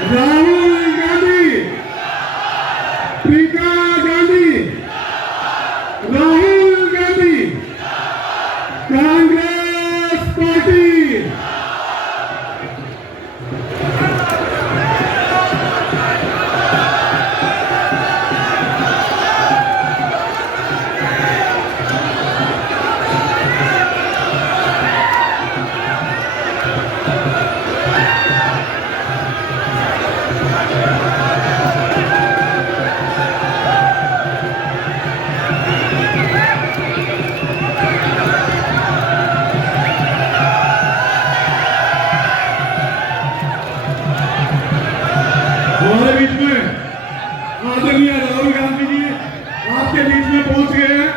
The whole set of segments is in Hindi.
राहुल गांधी, प्रियंका गांधी, राहुल गांधी, कांग्रेस पार्टी। हमारे बीच में आदरणीय राहुल गांधी जी आपके बीच में पहुंच गए हैं।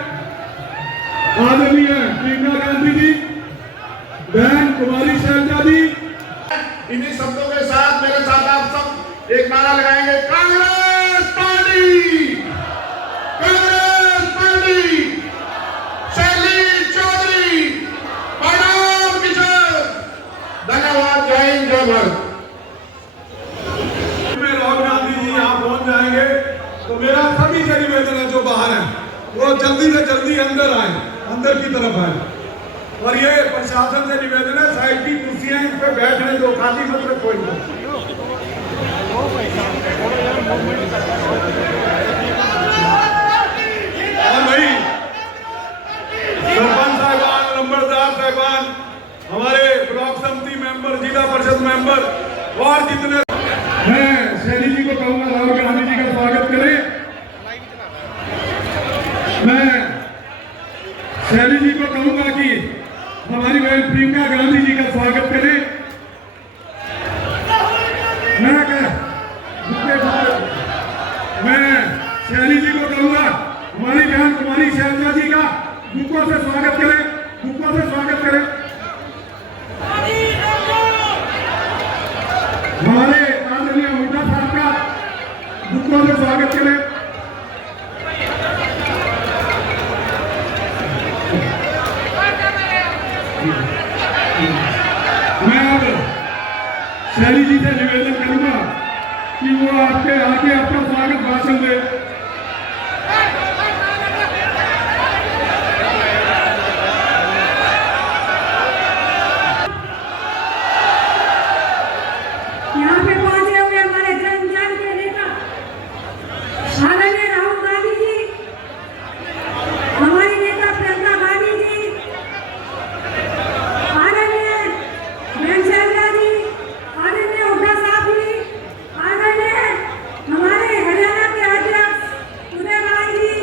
आदरणीय प्रियंका गांधी जी, बहन कुमारी शैलजा जी, इन्हीं शब्दों के साथ मेरे साथ आप सब एक नारा लगाएंगे, कांग्रेस पार्टी, कांग्रेस पार्टी, शैली चौधरी, प्रणाम किशोर, धन्यवाद, जय हिंद, जय भारत। जाएंगे तो मेरा सभी से निवेदन है जो बाहर है वो जल्दी से जल्दी अंदर आए, अंदर की तरफ आए। और ये प्रशासन से निवेदन है, साइड की कुर्सियां इस पे बैठने दो, खाली मत रखो इनको। और भाई सरपंच साहिबान, नंबरदार साहिबान, हमारे ब्लॉक समिति मेंबर, जिला परिषद मेंबर और जितने, मैं शैली जी को कहूंगा राहुल गांधी जी का स्वागत करें। मैं शैली जी को कहूंगा कि हमारी बहन प्रियंका गांधी जी का स्वागत करें। मैं शैली जी को कहूंगा हमारी बहन कुमारी शैलजा जी का बुकों से स्वागत करें, बुकों से स्वागत करें। हमारे आदरणीय मुद्दा साहब का बुकों से स्वागत करें। मैं अब शैली जी से निवेदन करूंगा कि वो आपके आके अपना स्वागत भाषण दे। हमारे हरियाणा के अध्यक्ष उदय भाई जी,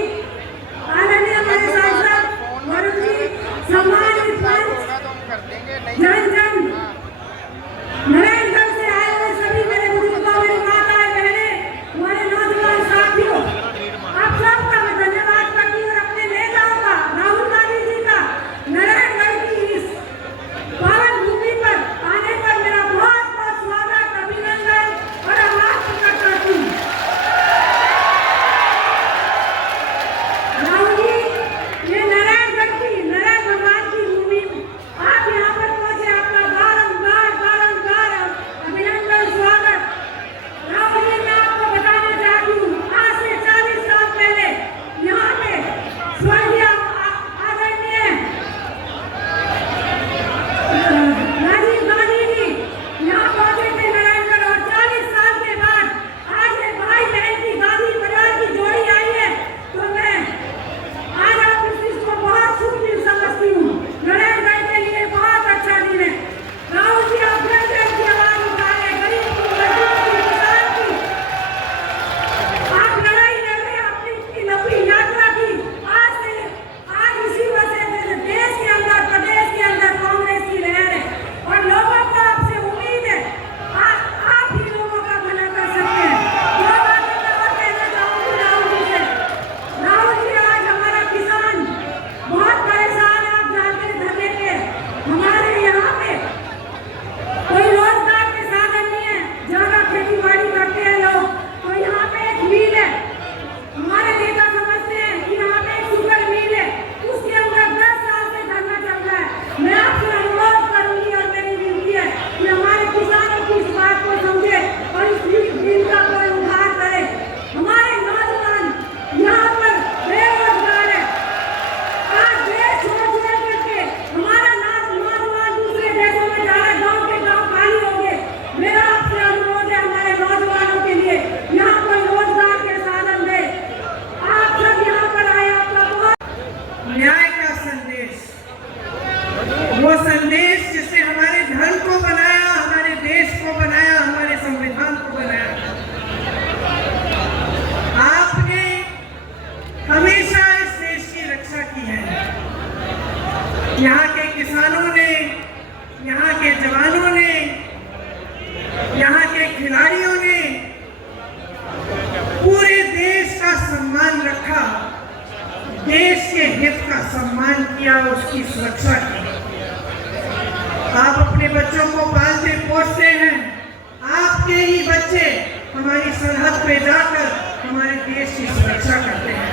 हमारी सरहद पे जाकर हमारे देश की सुरक्षा करते हैं,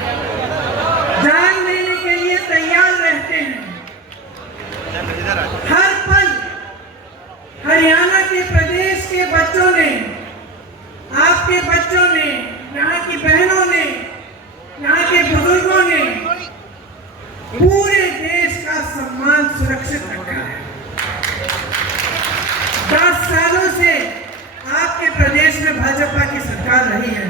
जान देने के लिए तैयार रहते हैं। हर पल हरियाणा के प्रदेश के बच्चों ने, आपके बच्चों ने, यहाँ की बहनों ने, यहाँ के बुजुर्गों ने पूरे देश का सम्मान सुरक्षित रखा है। 10 सालों से आपके प्रदेश में भाजपा की सरकार रही है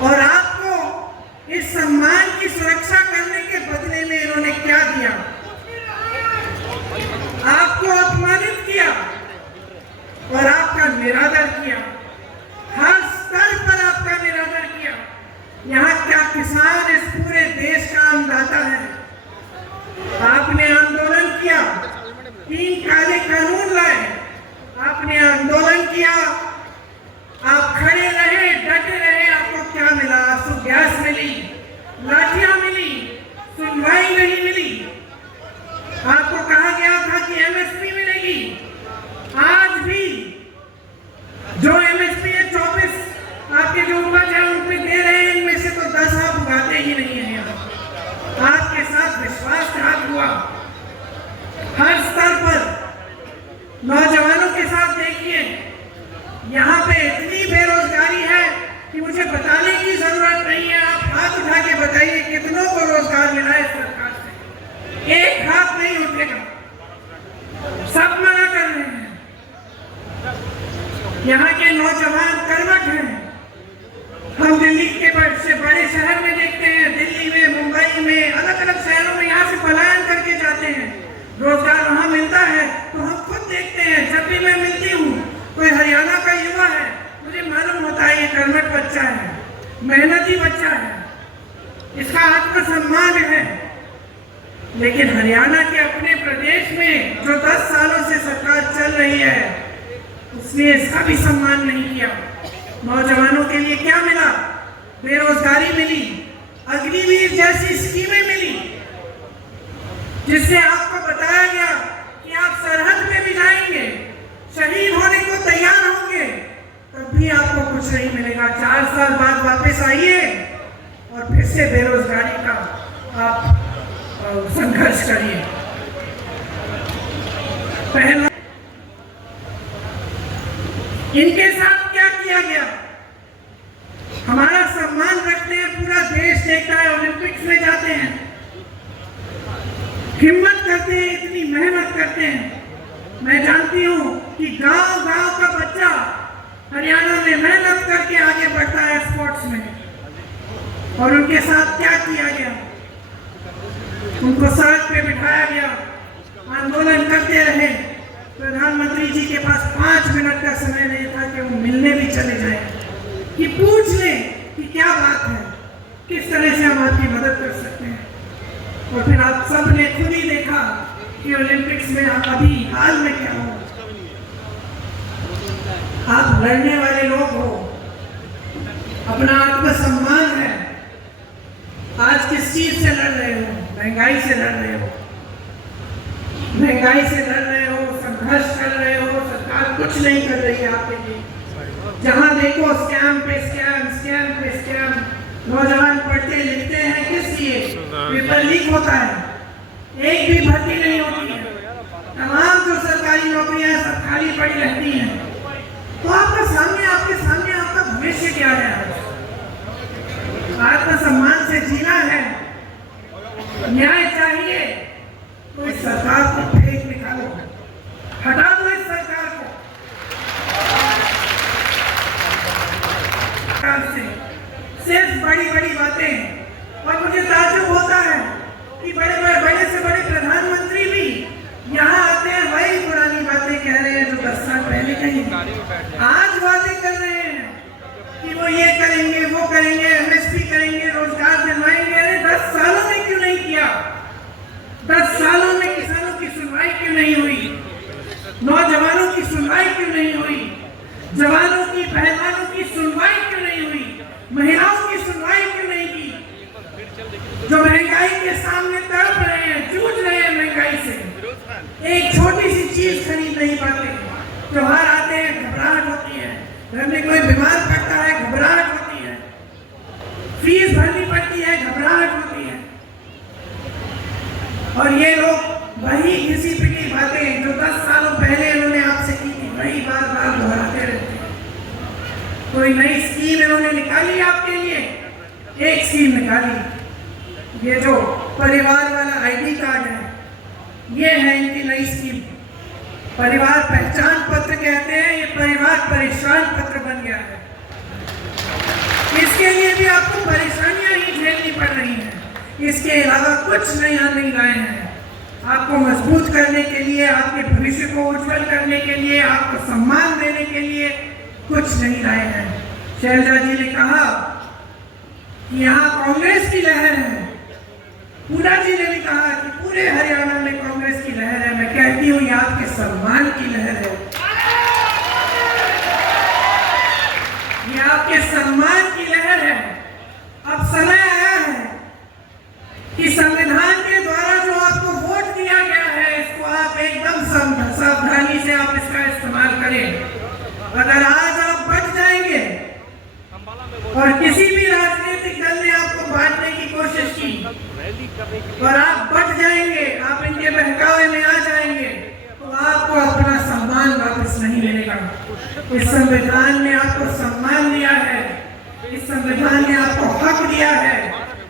और आपको इस सम्मान की सुरक्षा करने के बदले में इन्होंने क्या दिया? आपको अपमानित किया और आपका निरादर किया, हर स्तर पर आपका निरादर किया। यहाँ क्या किसान इस पूरे देश का अन्नदाता है? आपने आंदोलन किया, 3 काले कानून लाए, आपने आंदोलन किया, आप खड़े रहे, डटे रहे। आपको क्या मिला? आंसू गैस मिली, लाठियां मिली, सुनवाई नहीं मिली। आपको कहा गया था कि एमएसपी मिलेगी, आज भी जो एमएसपी है 24 आपके जो उपज है उन पे दे रहे हैं, इनमें से तो 10 आप उगाते ही नहीं है। यहाँ आपके साथ विश्वासघात हुआ हर स्तर पर। नौजवानों के साथ देखिए, यहाँ पे इतनी बेरोजगारी है कि मुझे बताने की जरूरत नहीं है। आप हाथ उठा के बताइए कितनों को रोजगार मिला है सरकार से? एक हाथ नहीं उठेगा, सब मना कर रहे हैं। यहाँ के नौजवान कर्मठ हैं। हम दिल्ली के से बड़े शहर में देखते हैं, दिल्ली में, मुंबई में, अलग अलग शहरों में यहाँ से पलायन करके जाते हैं। रोजगार वहाँ मिलता है तो हम खुद देखते हैं। जब भी मैं मिलती हूँ कोई हरियाणा का युवा है, मुझे मालूम होता है ये कर्मठ बच्चा है, मेहनती बच्चा है, इसका आत्मसम्मान है। लेकिन हरियाणा के अपने प्रदेश में जो 10 सालों से सरकार चल रही है, उसने इसका भी सम्मान नहीं किया। नौजवानों के लिए क्या मिला? बेरोजगारी मिली, अग्निवीर जैसी स्कीमें मिली, जिससे आपको बताया गया कि आप सरहद पे भी जाएंगे, शहीद होने को तैयार होंगे, तब भी आपको कुछ नहीं मिलेगा। 4 साल बाद वापस आइए और फिर से बेरोजगारी का आप संघर्ष करिए। पहला इनके साथ क्या किया गया? हमारा सम्मान रखते हैं, पूरा देश देखता है, ओलंपिक्स में जाते हैं, हिम्मत करते हैं, इतनी मेहनत करते हैं। मैं जानती हूँ कि गांव-गांव का बच्चा हरियाणा में मेहनत करके आगे बढ़ता है स्पोर्ट्स में। और उनके साथ क्या किया गया? उनको सड़क पे बिठाया गया, आंदोलन करते रहे। प्रधानमंत्री जी के पास 5 मिनट का समय नहीं था कि वो मिलने भी चले जाए, कि पूछ लें कि क्या बात है, किस तरह से हम आपकी मदद कर सकते हैं। और फिर आप सब ने खुद ही देखा कि ओलंपिक्स में अभी हाल में क्या हो। आप लड़ने वाले लोग हो, अपना आत्मसम्मान है। आज किस चीज से लड़ रहे हो? महंगाई से लड़ रहे हो, महंगाई से लड़ रहे हो, संघर्ष कर रहे हो। सरकार कुछ नहीं कर रही है आपके लिए। जहां देखो स्कैम पे स्कैम, स्कैम पे स्कैम। नौजवान पढ़ते लिखते हैं किस लिए? पेपर लीक होता है, एक भी भर्ती नहीं होती है, तमाम जो सरकारी नौकरियां सब खाली पड़ी रहती हैं। तो आपके सामने आपका भविष्य क्या है? आत्मसम्मान से जीना है, न्याय चाहिए, तो इस सरकार को फेंक निकालो, हटा दो इस सरकार को। सिर्फ बड़ी बातें। और मुझे ताज्जुब होता है कि बड़े से बड़े प्रधानमंत्री भी यहाँ आते हैं, वही पुरानी बातें कह रहे हैं जो 10 साल पहले कही। आज बातें कर रहे हैं कि वो ये करेंगे, वो करेंगे, एमएसपी करेंगे, रोजगार दिलवाएंगे। अरे 10 सालों में क्यों नहीं किया? 10 सालों में किसानों की सुनवाई क्यों नहीं हुई? नौजवानों की सुनवाई क्यों नहीं हुई? जवानों की, पहलवानों की सुनवाई क्यों नहीं हुई? महिलाओं की सुनवाई क्यों नहीं की? जो महंगाई के सामने तड़प रहे हैं, जूझ रहे हैं महंगाई से, एक छोटी सी चीज खरीद नहीं पाते। त्योहार आते हैं, घबराहट होती है, घर में कोई बीमार पड़ता है, घबराहट होती है, फीस भरनी पड़ती है, घबराहट होती है। और ये लोग वही किसी की बातें जो 10 सालों पहले इन्होंने आपसे की थी, वही बार बार दोहराते रहते हैं। कोई नई स्कीम इन्होंने निकाली आपके लिए, एक स्कीम निकाली, ये जो परिवार वाला आईडी कार्ड है, ये है इनकी नई स्कीम। परिवार पहचान पत्र कहते हैं, ये परिवार परेशान पत्र बन गया है। इसके लिए भी आपको परेशानियां ही झेलनी पड़ रही हैं। इसके अलावा कुछ नया नहीं लाए हैं। आपको मजबूत करने के लिए, आपके भविष्य को उज्जवल करने के लिए, आपको सम्मान देने के लिए कुछ नहीं लाए हैं। शैलजा जी ने कहा कि यहाँ कांग्रेस की लहर है। पूरा जी ने भी कहा कि पूरे हरियाणा में कांग्रेस की लहर है। मैं कहती हूँ ये आपके सम्मान की लहर है, ये आपके सम्मान की लहर है। अब समय आया है कि संविधान के द्वारा जो आपको वोट दिया गया है, इसको आप एकदम सावधानी से आप इसका इस्तेमाल करें। अगर आज आप बच जाएंगे और किसी भी राजनीतिक दल ने आपको बांटने की कोशिश की और आप बच जाएंगे, आप इनके बहकावे में आ जाएंगे, तो आपको अपना सम्मान वापस नहीं मिलेगा। इस संविधान ने आपको सम्मान दिया है, इस संविधान ने आपको हक दिया है,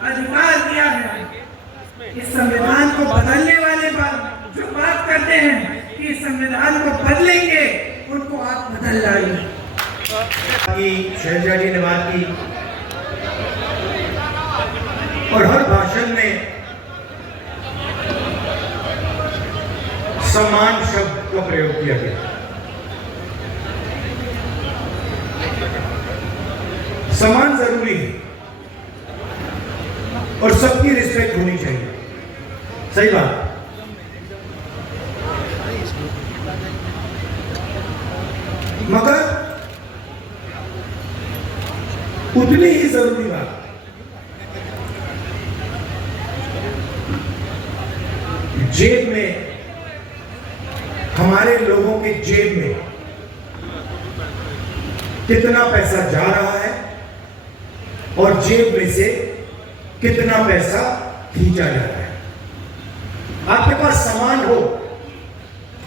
अधिकार दिया है। इस संविधान को बदलने वाले जो बात करते हैं कि इस संविधान को बदलेंगे, उनको आप बदल लाइए। शैलजा जी ने बात की और हर भाषण में सम्मान शब्द का प्रयोग किया गया। सम्मान जरूरी है और सबकी रिस्पेक्ट होनी चाहिए, सही बात। मगर उतनी ही जरूरी बात जेब में, हमारे लोगों के जेब में कितना पैसा जा रहा है और जेब में से कितना पैसा खींचा जा रहा है। आपके पास सामान हो,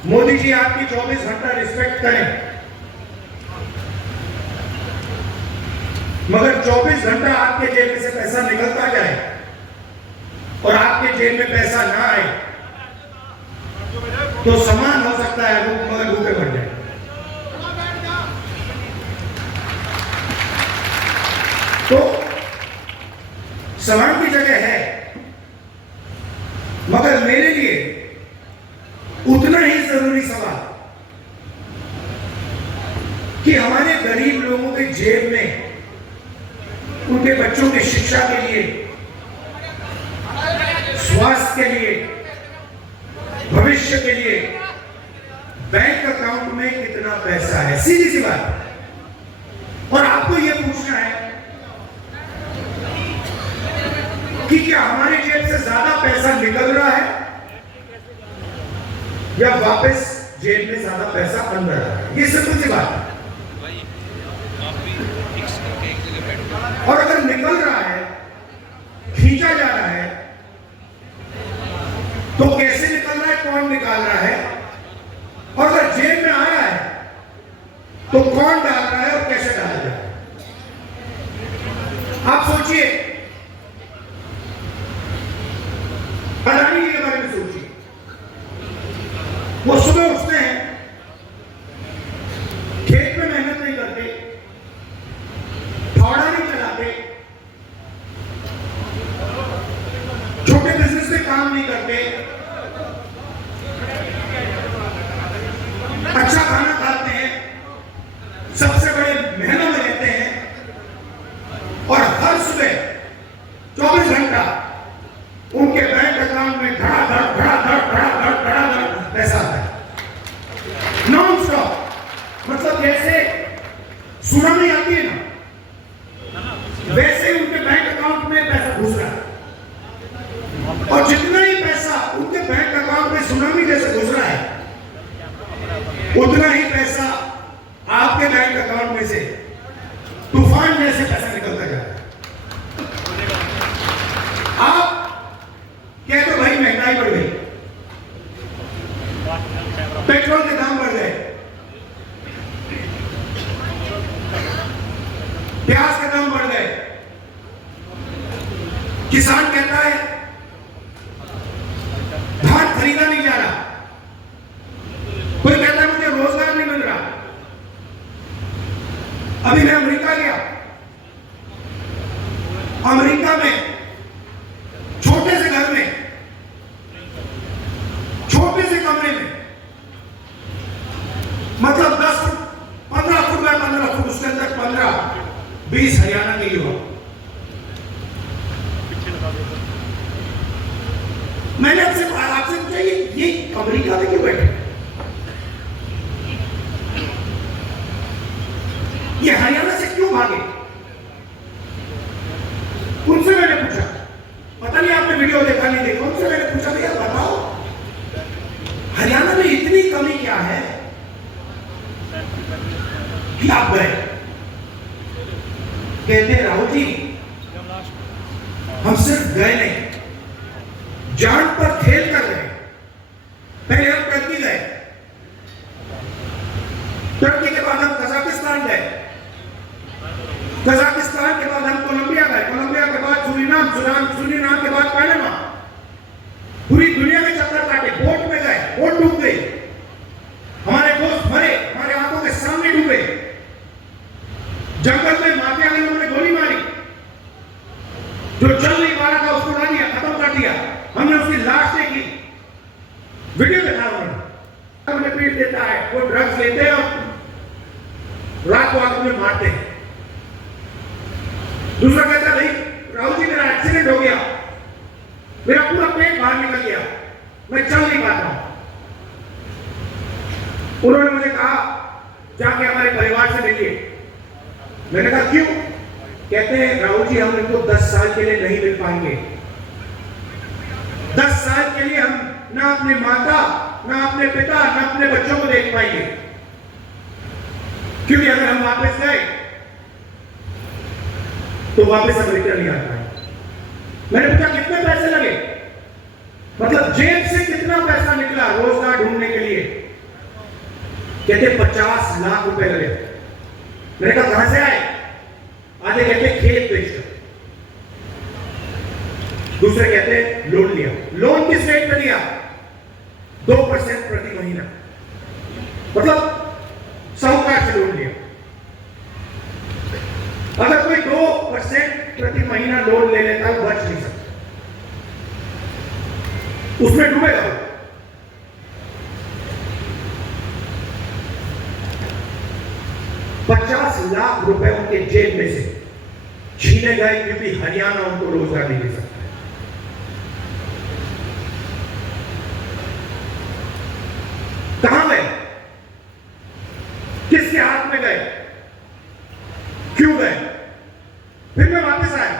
मोदी जी आपकी 24 घंटा रिस्पेक्ट करें, मगर 24 घंटा आपके जेब में से पैसा निकलता जाए और आपके जेब में पैसा ना आए तो समान हो सकता है लोग मगर भूखे मर जाए। तो समान की जगह है, मगर मेरे लिए उतना ही जरूरी सवाल कि हमारे गरीब लोगों के जेब में उनके बच्चों की शिक्षा के लिए, स्वास्थ्य के लिए, भविष्य के लिए बैंक अकाउंट में कितना पैसा है। सीधी सी बात। और आपको यह पूछना है कि क्या हमारे जेब से ज्यादा पैसा निकल रहा है या वापस जेब में ज्यादा पैसा अंदर आ रहा है। ये सिंपल सी बात है। और अगर निकल रहा है, खींचा जा रहा है, तो कैसे निकल रहा है, कौन निकाल रहा है, और अगर जेब में आ रहा है तो कौन डाल रहा है और कैसे डाला जा रहा है। आप सोचिए, अडानी के बारे में सोचिए। वो सुबह उठते हैं, खेत में मेहनत नहीं करते, फावड़ा नहीं चलाते, छोटे बिजनेस में काम नहीं करते, अच्छा खाना खाते हैं, सबसे बड़े महलों में रहते हैं और हर सुबह 24 घंटा उनके बैंक अकाउंट में धड़ाधड़ पैसा आता है नॉन स्टॉप। मतलब जैसे सुनामी आती है ना, वैसे ही उनके बैंक अकाउंट में पैसा घुस रहा है। और जितना ही पैसा उनके बैंक अकाउंट में सुनामी जैसे घुस रहा है, उतना ही पैसा आपके बैंक बैंक अकाउंट में से तूफान जैसे पैसा निकलता जा रहा है। आप कहते हो भाई महंगाई बढ़ गई, पेट्रोल के दाम बढ़ गए, प्याज के दाम बढ़ गए। किसान कहता है धान खरीदा नहीं जा रहा, कोई कहता है मुझे रोजगार नहीं मिल रहा। अभी मैं अमेरिका गया, अमेरिका में छोटे से घर में, छोटे से कमरे में, मतलब 10 फुट 15 फुट बाय 15 फुट, उसके अंदर 15-20 हरियाणा के युवक। मैंने आपसे पूछा ये अमेरिका में क्यों बैठे, ये हरियाणा से क्यों भागे? उनसे मैंने पूछा, पता नहीं आपने वीडियो देखा नहीं देखा, उनसे मैंने पूछा भैया बताओ हरियाणा में इतनी कमी क्या है कि आप गए? कहते राहुल जी हम सिर्फ गए नहीं, जान पर खेल कर रहे। पहले हम टर्की गए, टर्की के बाद हम कजाकिस्तान गए, कजाकिस्तान के बाद हम कोलंबिया गए, कोलंबिया के बाद सूरीनाम, सूरीनाम के बाद पैनामा। पूरी दुनिया में चक्कर काटे, बोट में गए, बोट डूब गई, हमारे दोस्त मरे, हमारे आंखों के सामने डूबे। जंगल में माफिया के लोगों ने गोली मारी, जो चल नहीं पा रहा था उसको उड़ा दिया, खत्म कर दिया। हमने उसकी लाश देखी, वीडियो देखा उन्होंने पीट देता है, वो ड्रग्स लेते हैं और रात को आग में मारते हैं। दूसरा कहता है भाई राहुल जी मेरा एक्सीडेंट हो गया, मेरा पूरा पेट बाहर निकल गया, मैं चल नहीं पाता हूं। उन्होंने मुझे कहा जाके हमारे परिवार से मिलिए। मैंने कहा क्यों? कहते हैं राहुल जी हम इनको 10 साल के लिए नहीं मिल पाएंगे, 10 साल के लिए हम ना अपनी माता, ना अपने पिता, ना अपने बच्चों को देख पाएंगे, क्योंकि अगर हम वापस गए तो वापस अमेरिका नहीं आ पाएंगे। मैंने पूछा कितने पैसे लगे, मतलब जेब से कितना पैसा निकला रोजगार ढूंढने के लिए? कहते 50 लाख रुपए लगे। मैंने कहा कहां से आए? आधे कहते खेत बेचकर, दूसरे कहते लोन लिया। लोन किस रेट पे लिया? 2% प्रति महीना, मतलब साहूकार से लोन लिया। अगर कोई 2% प्रति महीना लोन ले लेता है बच नहीं सकता, उसमें डूबेगा। 50 लाख रुपए उनके जेब में से छीने गए क्योंकि हरियाणा उनको रोजगार नहीं दे सकता। कहां गए? किसके हाथ में गए? क्यों गए? फिर मैं वापस आया,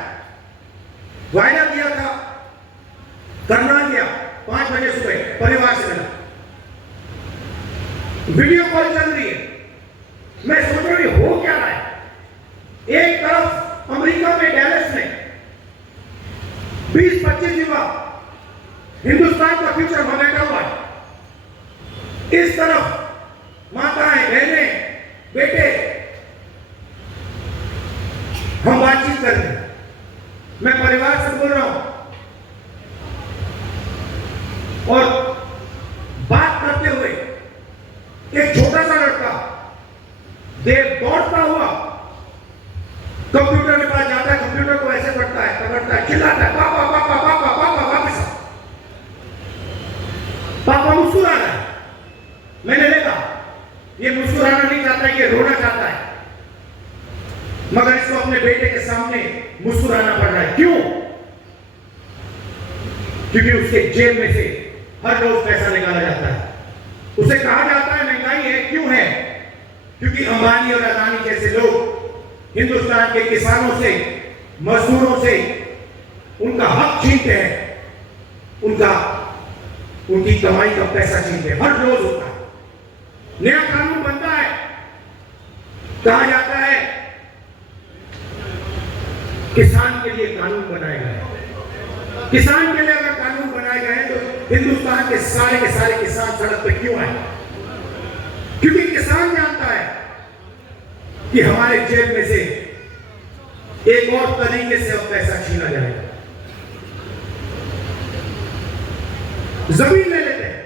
वायदा किया था, करना गया, 5 बजे सुबह परिवार से मिला, वीडियो कॉल चल रही है। मैं सोच रहा हूं हो क्या रहा है? एक तरफ अमेरिका में डैलस में 20-25 युवा हिंदुस्तान का फ्यूचर में बैठा हुआ है, इस तरफ माताएं, बहनें, बेटे, हम बातचीत कर रहे हैं। मैं परिवार से बोल रहा हूं और बात करते हुए एक छोटा सा लड़का देव दौड़ता हुआ कंप्यूटर के पास जाता है, कंप्यूटर को ऐसे पढ़ता है, पकड़ता है, चिल्लाता है पापा पापा पापा पापा, वापस पापा मुस्कुरा रहा है। मैंने देखा ये मुस्कुराना नहीं चाहता, ये रोना चाहता है, मगर इसको अपने बेटे के सामने मुस्कुराना पड़ रहा है। क्यों? क्योंकि उसके जेब में से हर रोज पैसा निकाला जाता है। उसे कहा जाता है महंगाई है। क्यों है? क्योंकि अंबानी और अदानी जैसे लोग हिंदुस्तान के किसानों से, मजदूरों से उनका हक छीनते हैं, उनकी कमाई का पैसा छीनते हैं। हर रोज होता है, नया कानून बनता है, कहा जाता है किसान के लिए कानून बनाए गए। किसान के लिए अगर कानून बनाए गए हैं तो हिंदुस्तान के सारे किसान सड़क पे क्यों आए? क्योंकि किसान जानता है कि हमारे जेब में से एक और तरीके से अब पैसा छीना जाएगा। जमीन ले लेते हैं।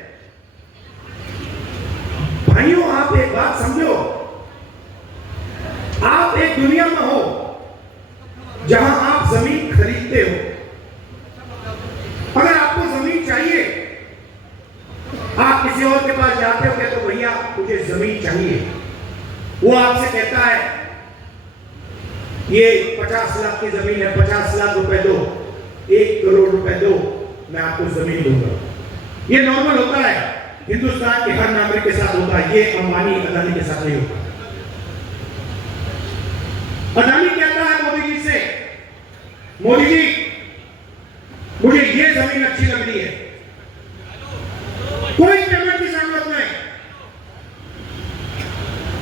भाइयों, आप एक बात समझो, आप एक दुनिया में हो जहां आप जमीन खरीदते हो। अगर आपको जमीन चाहिए, आप किसी और के पास जाते हो, कहते हो भैया मुझे जमीन चाहिए। वो आपसे कहता है ये 50 लाख की जमीन है, 50 लाख रुपए दो, 1 करोड़ रुपए दो, मैं आपको जमीन दूंगा। ये नॉर्मल होता है, हिंदुस्तान के हर नागरिक के साथ होता है। ये अंबानी अदानी के साथ नहीं होता। अदानी कहता है मोदी जी से, मोदी जी मुझे ये जमीन अच्छी लग रही है, कोई पेमेंट की जरूरत नहीं।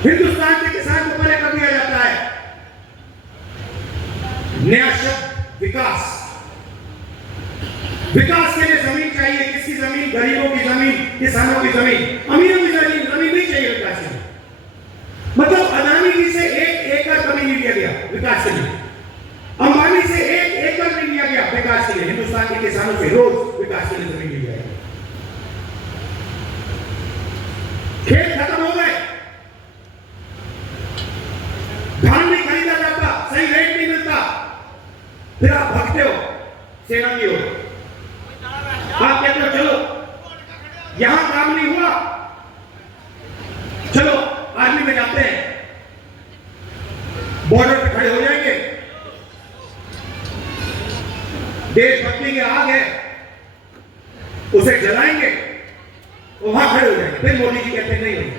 हिंदुस्तान के किसान को पहले कर दिया जाता है नया शब्द विकास। विकास के लिए जमीन चाहिए। किसकी जमीन? गरीबों की जमीन, किसानों की जमीन, अमीरों की जमीन नहीं चाहिए विकास के लिए। मतलब अदानी जी से 1 एकड़ कभी नहीं लिया गया विकास के लिए, अंबानी से 1 एकड़ नहीं लिया गया विकास के लिए। हिंदुस्तान के किसानों से रोज विकास के लिए जमीन ली जाएगी। खेत खत्म हो गए, धान नहीं खरीदा जाता, सही रेट नहीं मिलता, फिर आप भगते हो सेनानी हो। आप कहते हो चलो यहां काम नहीं हुआ, चलो आर्मी में जाते हैं, बॉर्डर पे खड़े हो जाएंगे, देशभक्ति की आग है उसे जलाएंगे, वहां खड़े हो जाएंगे। फिर मोदी जी कहते हैं नहीं,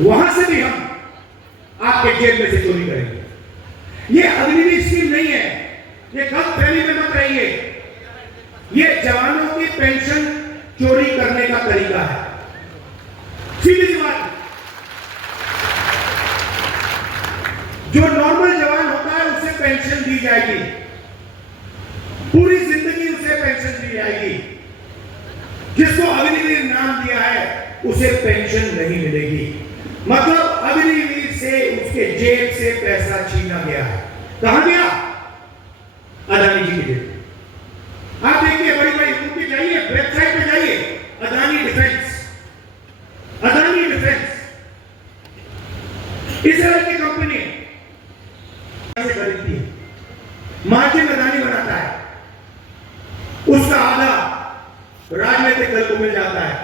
वहां से भी हम आपके जेब में से चोरी करेंगे। ये अग्निवीर स्कीम नहीं है, ये गलत फहमी में मत रहिए। ये जवानों की पेंशन चोरी करने का तरीका है, सीधी सी बात। जो नॉर्मल जवान होता है उसे पेंशन दी जाएगी, पूरी जिंदगी उसे पेंशन दी जाएगी। जिसको अग्निवीर नाम दिया है उसे पेंशन नहीं मिलेगी। मतलब अग्निवीर से उसके जेब से पैसा छीना गया है। कहां गया? अदानी जी के जेब। आप देखिए, बड़ी बड़ी उनकी जाइए, वेबसाइट पे जाइए, Adani defence, Adani defence Israel की कंपनी से खरीदती है, मार्जिन अदानी बनाता है, उसका आधा राजनीतिक दल को मिल जाता है,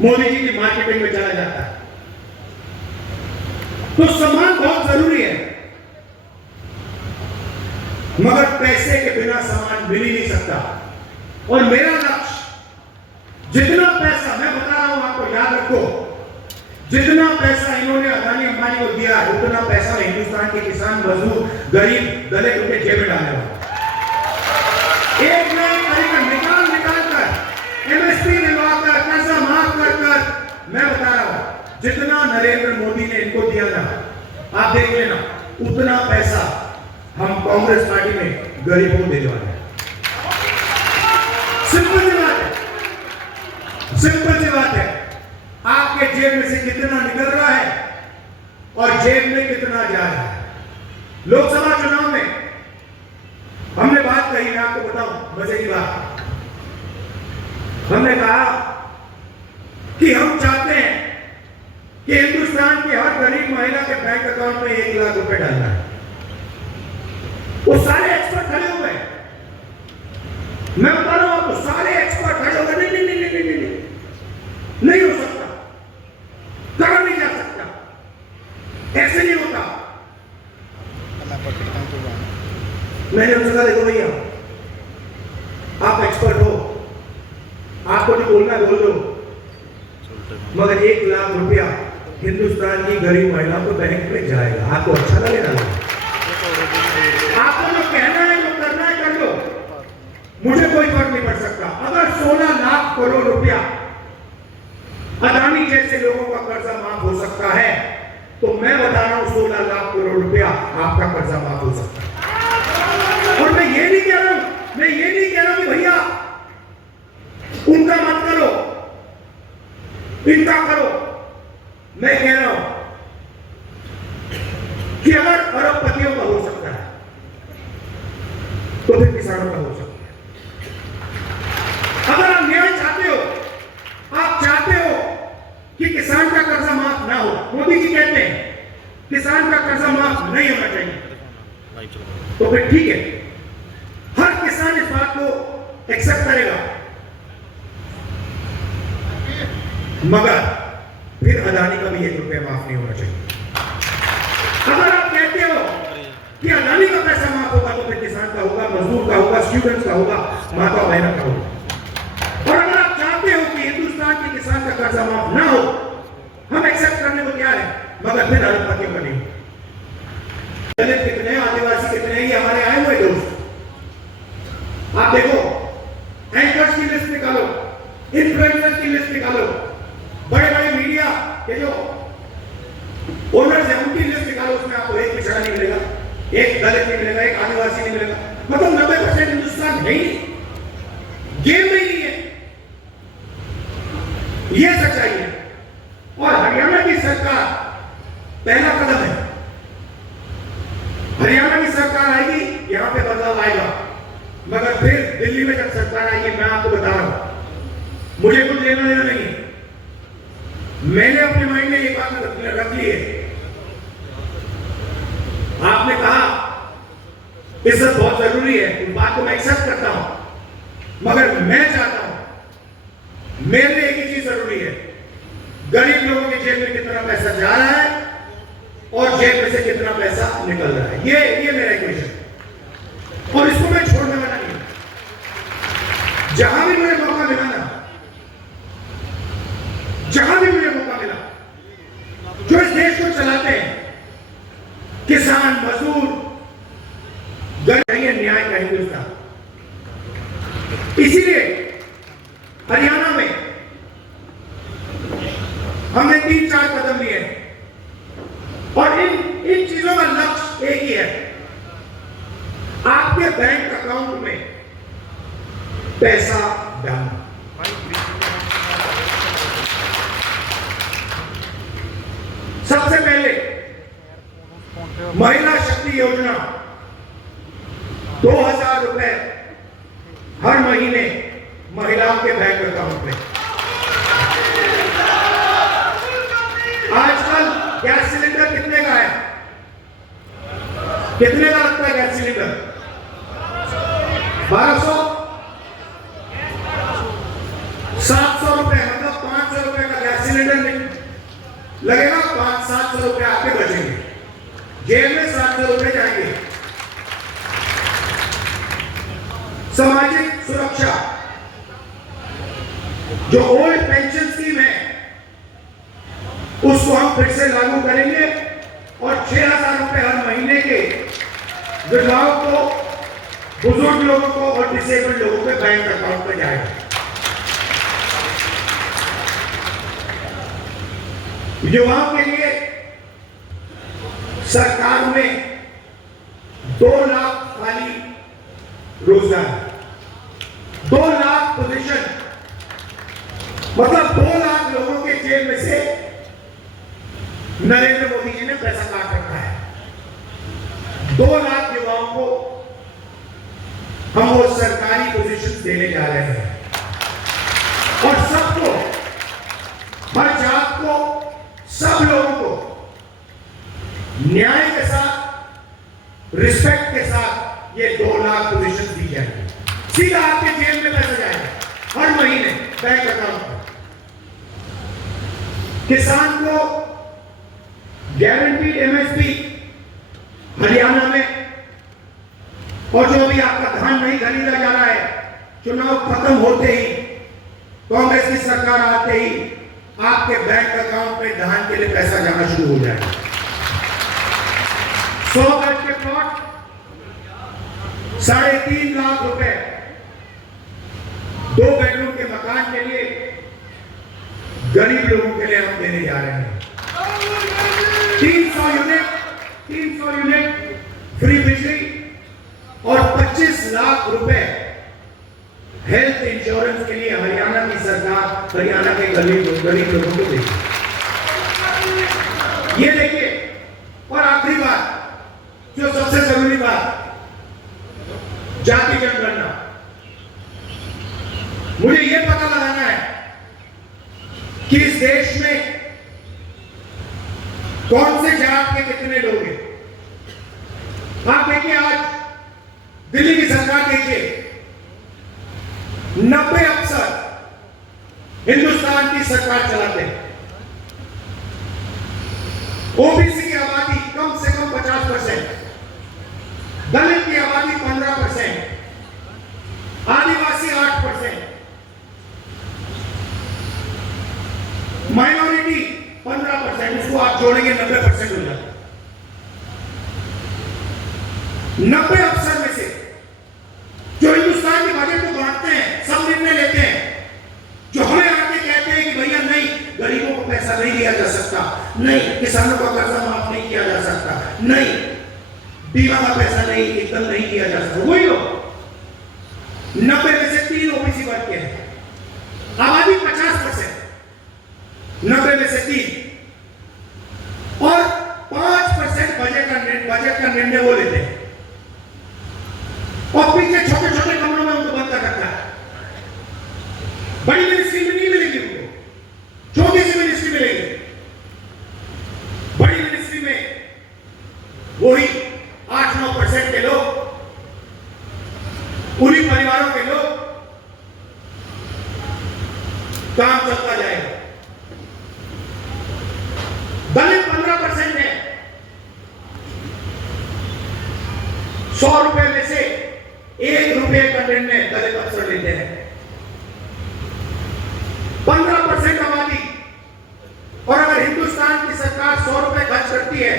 मोदी जी की मार्केटिंग में चला जाता है। तो सम्मान बहुत जरूरी है, मगर पैसे के बिना सम्मान मिल ही नहीं सकता। और मेरा लक्ष्य, जितना पैसा मैं बता रहा हूं आपको याद रखो, जितना पैसा इन्होंने अदानी अंबानी को दिया है उतना पैसा हिंदुस्तान के किसान, मजदूर, गरीब, दलित उनके जेब में डालने वाला। एक ना एक तरीका निकाल कर एमएसपी दिलवाकर, कर्जा माफ कर मैं बता रहा हूं, जितना नरेंद्र मोदी ने इनको दिया ना, आप देख लेना, उतना पैसा हम कांग्रेस पार्टी में गरीबों को देने वाले हैं। सिंपल सी बात है, सिंपल सी बात है। आपके जेब में से कितना निकल रहा है और जेब में कितना जा रहा है। लोकसभा चुनाव में हमने बात कही, मैं आपको बताऊं मजे की बात। हमने कहा कि हम चाहते हैं कि हिंदुस्तान की हर गरीब महिला के बैंक अकाउंट में 1 लाख रुपए डालना है। वो सारे एक्सपर्ट खड़े हो गए, मैं बता रहा हूं आपको, सारे एक्सपर्ट खड़े हो गए, नहीं नहीं नहीं नहीं नहीं नहीं हो सकता, कहा नहीं जा सकता, ऐसे नहीं होता। मैंने उनसे कहा देखो भैया, आप एक्सपर्ट हो, आपको नहीं बोलना बोल दो, मगर 1 लाख रुपया हिंदुस्तान की गरीब महिला को बैंक में जाएगा। आपको अच्छा लगेगा? आपको जो कहना है जो करना है कर लो, मुझे कोई फर्क नहीं पड़ सकता। अगर 16 लाख करोड़ रुपया अदानी जैसे लोगों का कर्जा माफ हो सकता है तो मैं बता रहा हूं 16 लाख करोड़ रुपया आपका कर्जा माफ हो सकता है। और मैं ये नहीं कह रहा हूं कि भैया उनका मत करो, इनका करो। मैं कह रहा हूं कि अगर अरबपतियों का हो सकता है तो फिर किसानों का हो सकता है। अगर आप न्याय चाहते हो, आप चाहते हो कि किसान का कर्जा माफ ना हो, मोदी जी कहते हैं किसान का कर्जा माफ नहीं होना चाहिए, तो फिर ठीक है, हर किसान इस बात को एक्सेप्ट करेगा, मगर फिर अदानी का भी 1 रुपया माफ नहीं होना चाहिए। अगर आप कहते हो कि अदानी का पैसा माफ होगा तो फिर किसान का होगा, मजदूर का होगा, स्टूडेंट्स का होगा, माता बहनों का होगा। और अगर आप चाहते हो कि हिंदुस्तान के किसान का कर्जा माफ ना हो, हम एक्सेप्ट करने को तैयार हैं, मगर फिर अरबपतियों का नहीं। दलित कितने, आदिवासी कितने, ये हमारे आए हुए दोस्त। आप देखो, एंकर्स की लिस्ट निकालो, इन्फ्लुएंसर्स की लिस्ट निकालो, बड़े बड़े मीडिया के जो ओनर्स हैं उनकी लिस्ट निकालो, उसमें आपको एक पिछड़ा नहीं मिलेगा, एक दलित नहीं मिलेगा, एक आदिवासी नहीं मिलेगा। मतलब 90% हिंदुस्तान नहीं, गेम में ही नहीं है। यह सच्चाई है। और हरियाणा की सरकार पहला कदम है। हरियाणा की सरकार आएगी, यहां पे बदलाव आएगा, मगर फिर दिल्ली में जब सरकार आएगी, मैं आपको बता रहा हूं, मुझे कुछ लेना देना नहीं है। मैंने अपने माइंड में ये बात रख ली है। आपने कहा इज्जत बहुत जरूरी है, उस बात को मैं एक्सेप्ट करता हूं, मगर मैं चाहता हूं, मेरे लिए एक ही चीज जरूरी है, गरीब लोगों के जेब में कितना पैसा जा रहा है और जेब में से कितना पैसा निकल रहा है। ये मेरा इक्वेशन, और इसको मैं छोड़ने वाला नहीं। जहां भी मुझे मौका मिला ना, जहां भी मुझे मौका मिला, जो इस देश को चलाते हैं, किसान, मजदूर, गरीब, न्याय का हिंदुस्तान। इसीलिए हरियाणा में हमने 3-4 कदम लिए और इन चीजों का लक्ष्य एक ही है, आपके बैंक अकाउंट में पैसा डालना। सबसे पहले महिला शक्ति योजना, 2000 रुपए हर महीने महिलाओं के बैंक अकाउंट में। आजकल गैस सिलेंडर कितने का है? कितने का लगता है गैस सिलेंडर? 1200, 700 रुपए, मतलब 500 रुपए का गैस सिलेंडर लगेगा, 500-700 रुपए आपके बचेंगे, जेब में 700 रुपए जाएंगे। सामाजिक सुरक्षा, जो ओल्ड पेंशन स्कीम है, उसको हम फिर से लागू करेंगे और 6000 रुपए हर महीने के विधवाओं को, बुजुर्ग लोगों को और डिसेबल्ड लोगों के बैंक अकाउंट में जाएगा। युवाओं के लिए सरकार में 2 लाख खाली रोजगार, 2 लाख पोजीशन, मतलब 2 लाख लोगों के जेब में से नरेंद्र मोदी जी ने पैसा काट रखा है। 2 लाख युवाओं को हम वो सरकारी पोजीशन देने जा रहे हैं और सबको, हर जात को, सब लोगों को न्याय के साथ, रिस्पेक्ट के साथ ये 2 लाख पोजीशन दी जाएगी। सीधा आपके जेब में पैसा जाएगा हर महीने बैंक अकाउंट में। किसान को गारंटीड एमएसपी हरियाणा में, और जो भी आपका धान नहीं खरीदा जा रहा है, चुनाव खत्म होते ही, कांग्रेस की सरकार आते ही आपके बैंक अकाउंट में धान के लिए पैसा जाना शुरू हो जाएगा। 100 गज के प्लॉट 3.5 लाख रुपए, 2 बेडरूम के मकान के लिए गरीब लोगों के लिए हम देने जा रहे हैं। 300 यूनिट फ्री बिजली और 25 लाख रुपए हेल्थ इंश्योरेंस के लिए हरियाणा की सरकार हरियाणा के गरीब लोगों को देगी। ये देखिए, और आखिरी बात, जो सबसे जरूरी बात, जाति जनगणना। मुझे यह पता लगाना है कि इस देश में कौन से जात के कितने लोग हैं। आप देखिए, आज दिल्ली की सरकार देखिए, 90 अफसर हिंदुस्तान की सरकार चलाते हैं। ओबीसी की आबादी कम से कम 50%, दलित की आबादी 15%, आदिवासी 8%, माइनॉरिटी 15%, उसको आप जोड़ेंगे 90% हो जाता है। 90 अफसर में से जो हिंदुस्तान के बजट को बांटते हैं, सब निर्णय लेते हैं, जो हमें आके कहते हैं कि भैया नहीं, गरीबों को पैसा नहीं दिया जा सकता, नहीं किसानों का कर्जा माफ नहीं किया जा सकता, नहीं बीमा का पैसा नहीं एकदम नहीं किया जा सकता, वही लोग 90 में से 3 ओबीसी वर्ग के हैं, आबादी 50%, 90 में से 3 और 5% बजट का निर्णय वो लेते हैं और पीछे छोटे छोटे कमरों में उनको बंद कर रखा है। बड़ी मिनिस्ट्री में नहीं मिलेगी उनको, छोटी सी मिनिस्ट्री मिलेगी। बड़ी मिनिस्ट्री में वही 8-9% के लोग, उन्हीं परिवारों के लोग, काम चलता जाएगा। दलित 15% है, 100 रुपए में से 1 रुपए का निर्णय दलित अफसर लेते हैं। 15% आबादी, और अगर हिंदुस्तान की सरकार 100 रुपए खर्च करती है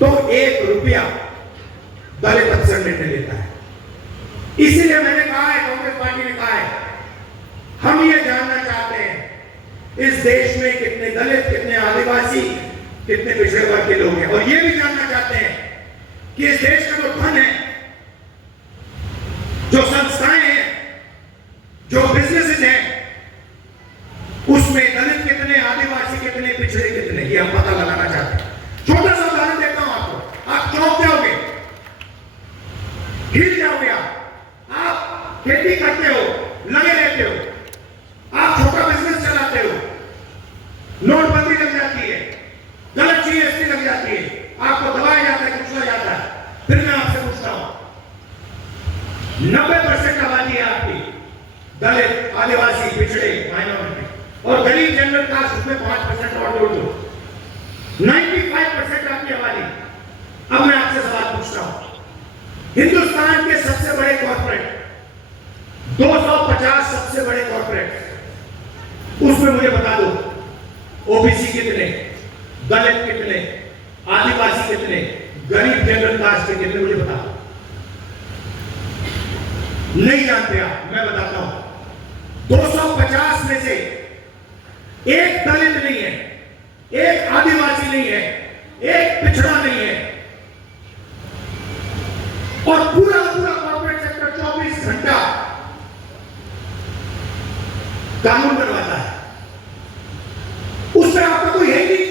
तो 1 रुपया दलित अफसर निर्णय लेता है। इसीलिए मैंने कहा है, कांग्रेस पार्टी ने कहा है, हम ये जानना चाहते हैं इस देश में कितने दलित, कितने आदिवासी, कितने पिछड़े वर्ग के लोग हैं, और ये भी जानना चाहते हैं कि इस देश का जो धन है, जो संस्थाएं हैं, जो बिजनेसेस हैं, उसमें दलित कितने, आदिवासी कितने, पिछड़े कितने, ये हम पता लगाना चाहते हैं। छोटा सा उदाहरण देता हूं आपको, आप चौंक जाओगे, हिल जाओगे। आप खेती करते हो, लगे रहते हो, आप छोटा बिजनेस चलाते हो, नोटबंदी लग जाती है, गलत जीएसटी लग जाती है, आपको दबाया जाता है, कुचला जाता है। फिर मैं आपसे पूछता हूं, 90% आबादी है आपकी, दलित, आदिवासी, पिछड़े, माइनॉरिटी, और गरीब जनरल कास्ट, उसमें 5% और जोड़ दो, 95% आपकी आबादी। अब मैं आपसे सवाल पूछता हूं, हिंदुस्तान के सबसे बड़े कॉर्पोरेट, 250 सबसे बड़े कॉर्पोरेट, उसमें मुझे बता दो ओबीसी कितने, दलित कितने, आदिवासी कितने, गरीब जनरल कास्ट के कितने, मुझे बता दो। नहीं जानते आप, मैं बताता हूं। 250 में से एक दलित नहीं है, एक आदिवासी नहीं है, एक पिछड़ा नहीं है, और पूरा कॉर्पोरेट सेक्टर 24 घंटा कानून बनवाता है। उसमें आपका कोई है नहीं,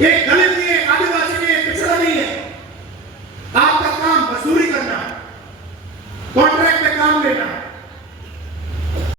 एक दलित